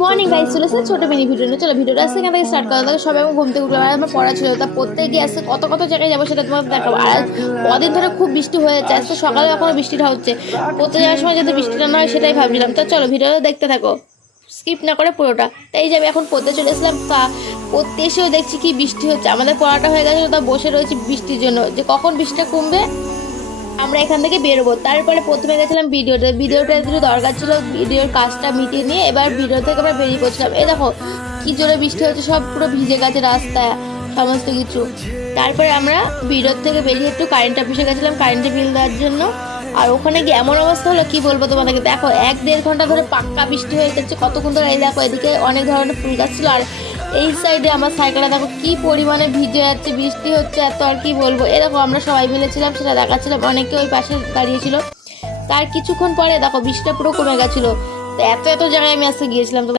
Morning guys, চলে এসেছে ছোটো মিনি ভিডিও নিয়ে। চলো ভিডিওটা আসছে এখান থেকে স্টার্ট করা থাকে। সবাই আমি ঘুম থেকে উঠলাম আর আমার পড়া ছিল, তা পড়তে গিয়ে আসছে কত কত জায়গায় যাবো সেটা তোমাকে দেখাবো। আর কদিন ধরে খুব বৃষ্টি হয়েছে, আজকে সকালে এখনো বৃষ্টিটা হচ্ছে। পড়তে যাওয়ার সময় যদি বৃষ্টিটা না হয় সেটাই ভাবছিলাম। তো চলো ভিডিওটা দেখতে থাকো, স্কিপ না করে পুরোটা। তাই যাবে এখন পড়তে চলে এসলাম, তা পড়তে এসেও দেখছি কি বৃষ্টি হচ্ছে। আমাদের পড়াটা হয়ে গেছিলো, তা বসে রয়েছি বৃষ্টির জন্য, যে কখন বৃষ্টিটা কমবে আমরা এখান থেকে বেরোবো। তারপরে প্রথমে গেছিলাম ভিডিওটা একটু দরকার ছিল, ভিডিওর কাজটা মিটিয়ে নিয়ে এবার ভিডিও থেকে আমরা বেরিয়ে পড়ছিলাম। এই দেখো কি জোরে বৃষ্টি হচ্ছে, সব পুরো ভিজে গেছে রাস্তা সমস্ত কিছু। তারপরে আমরা ভিডিও থেকে বেরিয়ে একটু কারেন্ট অফিসে গেছিলাম কারেন্টের বিল দেওয়ার জন্য। আর ওখানে গিয়ে এমন অবস্থা হলো কি বলবো তোমাদেরকে, দেখো 1-1.5 ঘন্টা ধরে পাক্কা বৃষ্টি হয়ে যাচ্ছে কতক্ষণ ধরে। এই দেখো এদিকে অনেক ধরনের ফুল গাছ ছিল, আর এই সাইডে আমার সাইকেলটা দেখো কি পরিমাণে ভিজে যাচ্ছে, বৃষ্টি হচ্ছে এত আর কি বলবো। এ দেখো আমরা সবাই মিলেছিলাম, সেটা দেখাচ্ছিলাম, অনেকে ওই পাশে দাঁড়িয়েছিল। তার কিছুক্ষণ পরে দেখো বৃষ্টিটা পুরো কমে গেছিলো। তো এত জায়গায় আমি আজকে গিয়েছিলাম।